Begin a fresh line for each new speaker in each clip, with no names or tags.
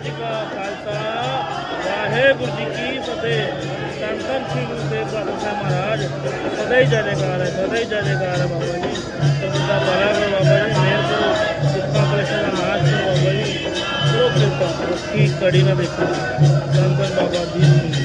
ਵਾਹਿਗੁਰੂ ਜੀ ਕਾ ਖਾਲਸਾ। ਵਾਹਿਗੁਰੂ ਜੀ ਕੀ ਫਤਿਹ। ਸੰਤਨ ਸ੍ਰੀ ਗੁਰੂ ਤੇਗ ਬਹਾਦਰ ਸਾਹਿਬ ਮਹਾਰਾਜ। ਸਦਾ ਹੀ ਜੈਕਾਰ ਹੈ, ਸਦਾ ਹੀ ਜੈਕਾਰ ਹੈ ਬਾਬਾ ਜੀ। ਸਦਾ ਬੜਾ ਕਰੋ ਬਾਬਾ ਜੀ। ਮਿਹਰ ਕਰੋ। ਕਿਰਪਾ ਕਲੇਸ਼ਾਂ ਦਾ ਨਾਸ਼ ਕਰੋ ਬਾਬਾ ਜੀ। ਕਰੋ ਕਿਰਪਾ ਕਰੋ। ਕੀ ਕੜੀ ਨਾ ਦੇਖੋ। ਸੰਤਨ ਬਾਬਾ ਜੀ।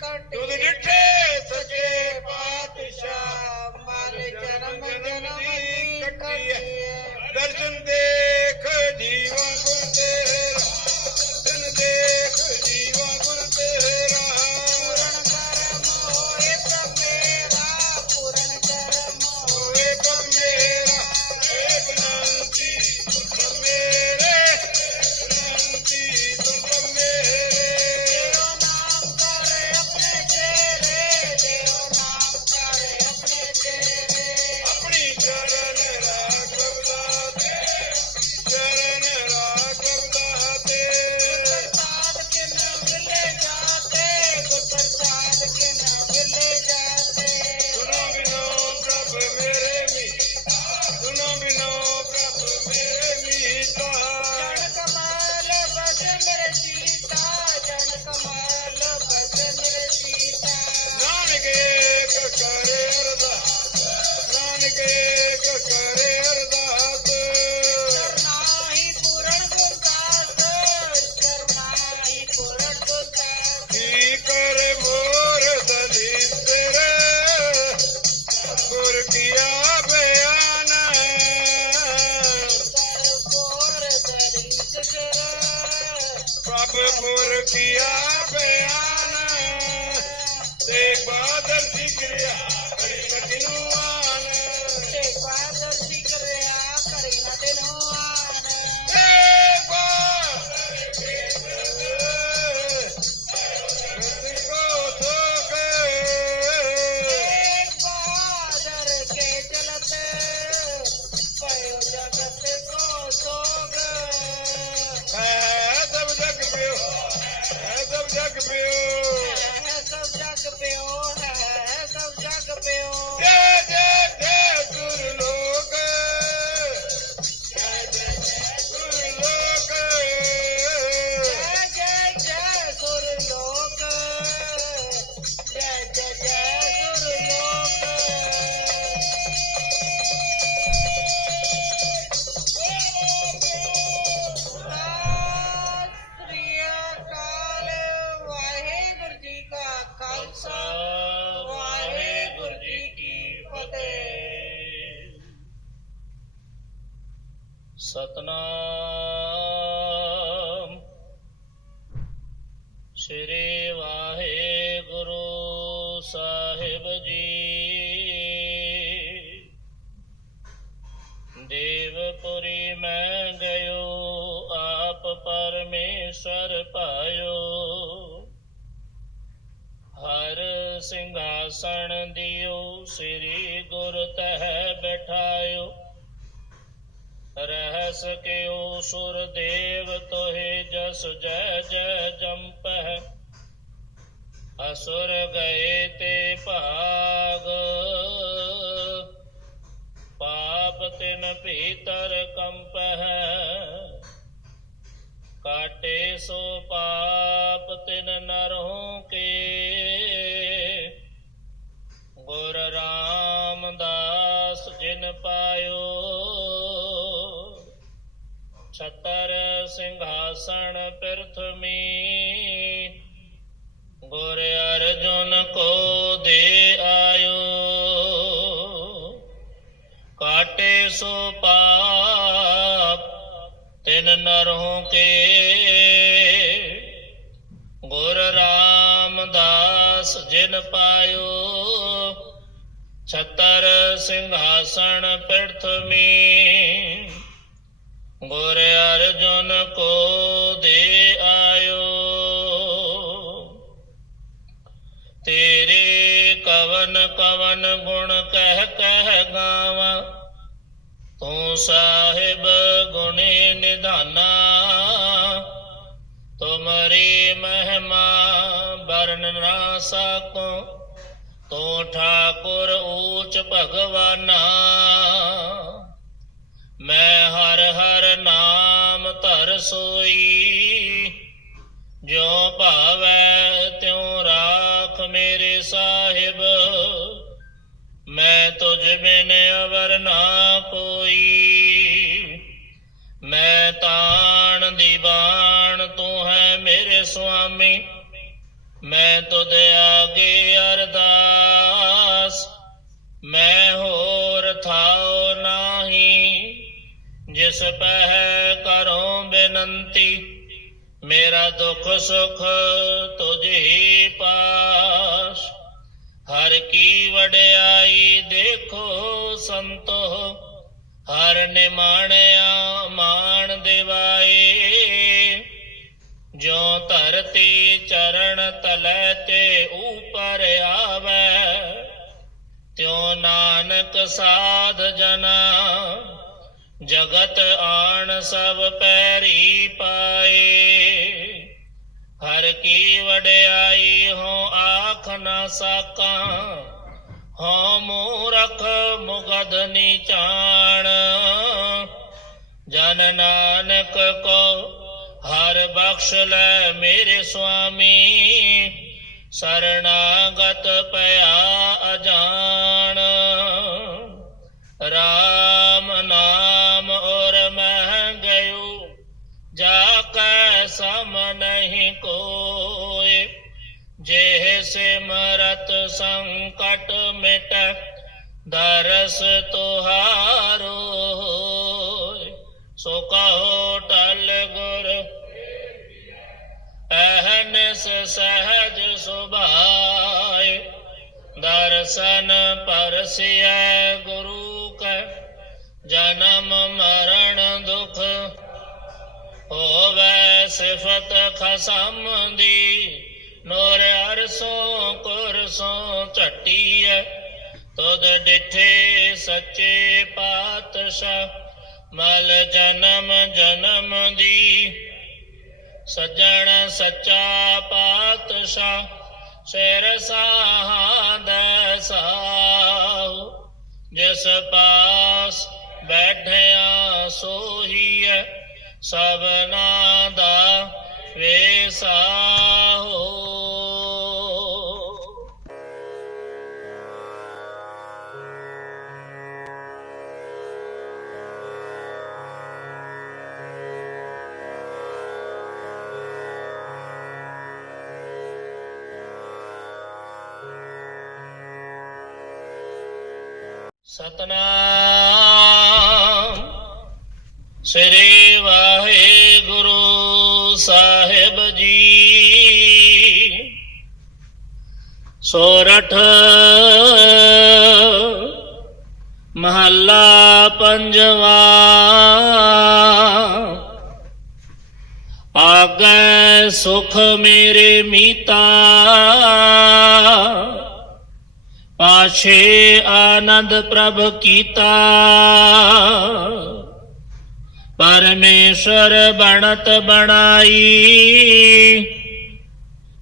ಕಟ್ಟಿ
ਸਤਨਾਮ। ਸ੍ਰੀ ਵਾਹਿਗੁਰੂ ਸਾਹਿਬ ਜੀ। ਦੇਵਪੁਰੀ ਮੈਂ ਗਇਓ, ਆਪ ਪਰਮੇਸ਼ਰ ਪਾਇਓ। ਹਰ ਸਿੰਘਾਸਣ ਦਿਓ, ਸ੍ਰੀ ਗੁਰ ਤਹਿ ਰਹਿ ਸਕਿਓ ਸੁਰ ਦੇਵ ਤੋਹੇ ਜਸ ਜੈ ਜੈ ਜੰਪਹਿ। ਅਸੁਰ ਗਏ ਤੇ ਭਾਗ, ਪਾਪ ਤਿਨ ਭੀਤਰ ਕੰਪਹਿ। ਕਾਟੇ ਸੋ ਪਾਪ ਤਿਨ ਨਰਹੁ ਸਿੰਘਾਸਣ ਪ੍ਰਥਮੀ। ਗੁਰ ਅਰਜੁਨ ਕੋ ਦੇ ਆਇਓ। ਕਾਟੇ ਸੋ ਪਾਪ, ਤਿਨ ਨਰੋਂ ਕੇ। ਗੁਰ ਰਾਮਦਾਸ ਜਿਨ ਪਾਇਓ। ਛਤਰ ਸਿੰਘਾਸਣ ਪ੍ਰਥਮੀ। ਗੁਰ ਅਰਜੁਨ ਕੋ ਦੇ ਆਇਓ। ਤੇਰੇ ਕਵਨ ਕਵਨ ਗੁਣ ਕਹਿ ਕਹਿ ਗਾਵਾਂ। ਤੂੰ ਸਾਹਿਬ ਗੁਣੇ ਨਿਧਾਨਾ। ਤੁਮਰੀ ਮਹਿਮਾ ਬਰਨ ਨਾ ਸਕੋ। ਤੂੰ ਠਾਕੁਰ ਊਚ ਭਗਵਾਨਾ। ਮੈਂ ਹਰ ਹਰ ਨਾਮ ਧਰ ਸੋਈ। ਜੋ ਭਾਵੈ ਤਿਉ ਰਾਖ ਮੇਰੇ ਸਾਹਿਬ। ਮੈਂ ਤੁਝ ਬਿਨ ਅਵਰ ਨਾ ਕੋਈ। ਮੈਂ ਤਾਣ ਦੀਵਾਨ ਤੂੰ ਹੈ ਮੇਰੇ ਸੁਆਮੀ। ਮੈਂ ਤੁਧ ਆਗੇ ਅਰਦਾਸ। ਮੈਂ ਹੋਰ ਥਾਉ ਨਾਹੀ। ਜਿਸ ਪਹਿ ਕਰੋ ਬੇਨੰਤੀ, ਮੇਰਾ ਦੁੱਖ ਸੁਖ ਤੁਝ ਹੀ ਪਾਸ। ਹਰ ਕੀ ਵਡਿਆਈ ਦੇਖੋ ਸੰਤੋ ਹਰ ਨਿਮਾਣਿਆ ਮਾਣ ਦਿਵਾਏ। ਜੋ ਧਰਤੀ ਚਰਨ ਤਲੈ ਤੇ ਉਪਰ ਆਵੈ, ਤਿਉ ਨਾਨਕ ਸਾਧ ਜਨਾ। ਜਗਤ ਆਣ ਸਭ ਪੈਰੀ ਪਾਏ। ਹਰ ਕੀ ਵਡਿਆਈ ਹੋ ਆਖ ਨਾ ਸਾਕਾਂ ਹੋ ਮੂਰਖ ਮੁਗਦ ਨੀਚਾਣ ਜਨ ਨਾਨਕ ਕੋ ਹਰ ਬਖਸ਼ ਲੈ ਮੇਰੇ ਸੁਆਮੀ, ਸਰਣਾਗਤ ਪਿਆ ਅਜਾਨ ਰਾਮ ਜੇ ਸਿਮਰਤ ਸੰਕਟ ਮਿਟ ਦਰਸ ਤੁਹਾਰੋ ਹੋਏ। ਸੋ ਕਹੋ ਟਲ ਗੁਰ ਅਹਨਸ ਸਹਜ ਸੁਭਾਏ ਦਰਸ਼ਨ ਪਰਸਿਐ ਗੁਰੂ ਕੈ ਜਨਮ ਮਰਨ ਦੁਖ ਹੋਵੇ ਸਿਫਤ ਖਸਮ ਦੀ ਨੋਰ ਅਰਸੋਂ ਕੁਰਸੋਂ ਝਟੀਐ, ਤੁਧ ਡਿਠੇ ਸੱਚੇ ਪਾਤਸ਼ਾਹ, ਮਲ ਜਨਮ ਜਨਮ ਦੀ। ਸੱਜਣ ਸੱਚਾ ਪਾਤਸ਼ਾਹ, ਸਿਰ ਸਾਹਦ ਸਾਹ। ਜਿਸ ਪਾਸ ਬੈਠਿਆ ਸੋਹੀਐ ਸਭਨਾ ਦਾ ਵੇਸਾ ਸ੍ਰੀ ਵਾਹਿਗੁਰੂ ਸਾਹਿਬ ਜੀ। ਸੋਰਠ ਮਹੱਲਾ ਪੰਜਵਾ। ਆਗੈ ਸੁਖ ਮੇਰੇ ਮੀਤਾ। ਪਾਛੇ ਆਨੰਦ ਪ੍ਰਭ ਕੀਤਾ। ਪਰਮੇਸ਼ਰ ਬਣਤ ਬਣਾਈ।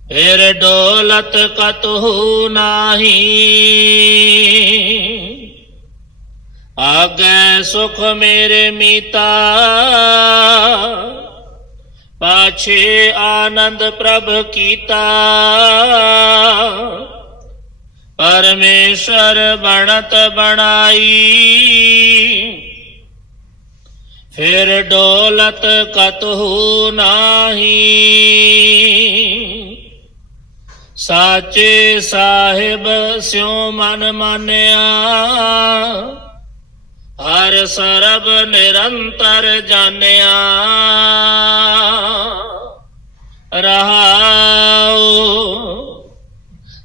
ਫਿਰ ਡੋਲਤ ਕਤਹੂ ਨਾਹੀ। ਆਗੈ ਸੁਖ ਮੇਰੇ ਮੀਤਾ। ਪਾਛੇ ਆਨੰਦ ਪ੍ਰਭ ਕੀਤਾ। ਪਰਮੇਸ਼ਰ ਬਣਤ ਬਣਾਈ। ਫਿਰ ਡੋਲਤ ਕਤਹੂ ਨਾਹੀ। ਸਾਚੇ ਸਾਹਿਬ ਸਿਉ ਮਨ ਮਾਨਿਆ, ਹਰ ਸਰਬ ਨਿਰੰਤਰ ਜਾਣਿਆ। ਰਹਾਉ,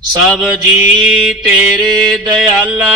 ਸਭ ਜੀ ਤੇਰੇ ਦਇਆਲਾ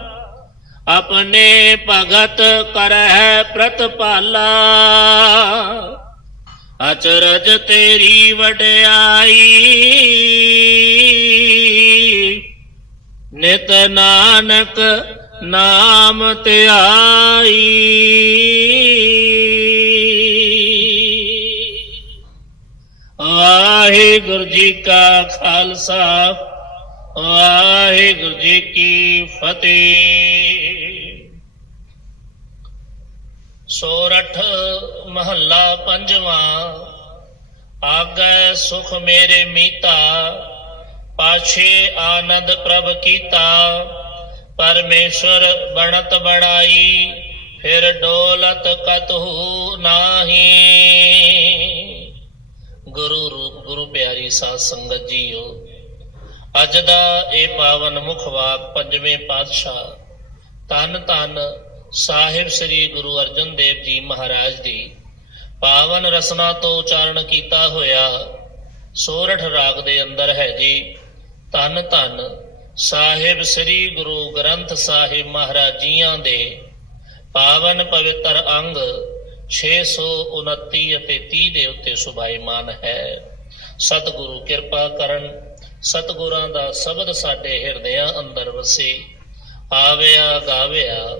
ਆਪਣੇ ਭਗਤ ਕਰਹਿ ਪ੍ਰਤਪਾਲਾ ਅਚਰਜ ਤੇਰੀ ਵਡਿਆਈ ਨਿਤ ਨਾਨਕ ਨਾਮ ਧਿਆਈ ਵਾਹਿਗੁਰੂ ਜੀ ਕਾ ਖਾਲਸਾ ਵਾਹਿਗੁਰੂ ਜੀ ਕੀ ਫਤਿਹ ਸੋਰਠ ਮਹੱਲਾ ਪੰਜਵਾਂ, ਆਗੈ ਸੁਖ ਮੇਰੇ ਮੀਤਾ, ਪਾਛੇ ਆਨੰਦ ਪ੍ਰਭ ਕੀਤਾ, ਪਰਮੇਸ਼ਰ ਬਣਤ ਬੜਾਈ ਫਿਰ ਡੋਲਤ ਕਤਹੂ ਨਾਹੀ। ਗੁਰੂ ਰੂਪ, ਗੁਰੂ ਪਿਆਰੀ ਸਾਧ ਸੰਗਤ ਜੀਓ, ਅੱਜ ਦਾ ਇਹ ਪਾਵਨ ਮੁਖ ਵਾਕ ਪੰਜਵੇਂ ਪਾਤਸ਼ਾਹ ਤਨ ਤਨ ਸਾਹਿਬ ਸ੍ਰੀ ਗੁਰੂ ਅਰਜਨ ਦੇਵ ਜੀ ਮਹਾਰਾਜ ਦੀ ਪਾਵਨ ਰਸਨਾ ਤੋਂ ਉਚਾਰਨ ਕੀਤਾ ਹੋਇਆ ਸੋਰਠ ਰਾਗ ਦੇ ਅੰਦਰ ਹੈ ਜੀ ਤਨ ਤਨ ਸਾਹਿਬ ਸ੍ਰੀ ਗੁਰੂ ਗ੍ਰੰਥ ਸਾਹਿਬ ਮਹਾਰਾਜੀਆਂ ਦੇ ਪਾਵਨ ਪਵਿੱਤਰ ਅੰਗ 629 ਅਤੇ 30 ਦੇ ਉੱਤੇ ਸੁਭਾਈਮਾਨ ਹੈ। ਸਤਿਗੁਰੂ ਕਿਰਪਾ ਕਰਨ, ਸਤਿਗੁਰਾਂ ਦਾ ਸ਼ਬਦ ਸਾਡੇ ਹਿਰਦਿਆਂ ਅੰਦਰ ਵਸੇ, ਆਵਿਆ ਗਾਵਿਆ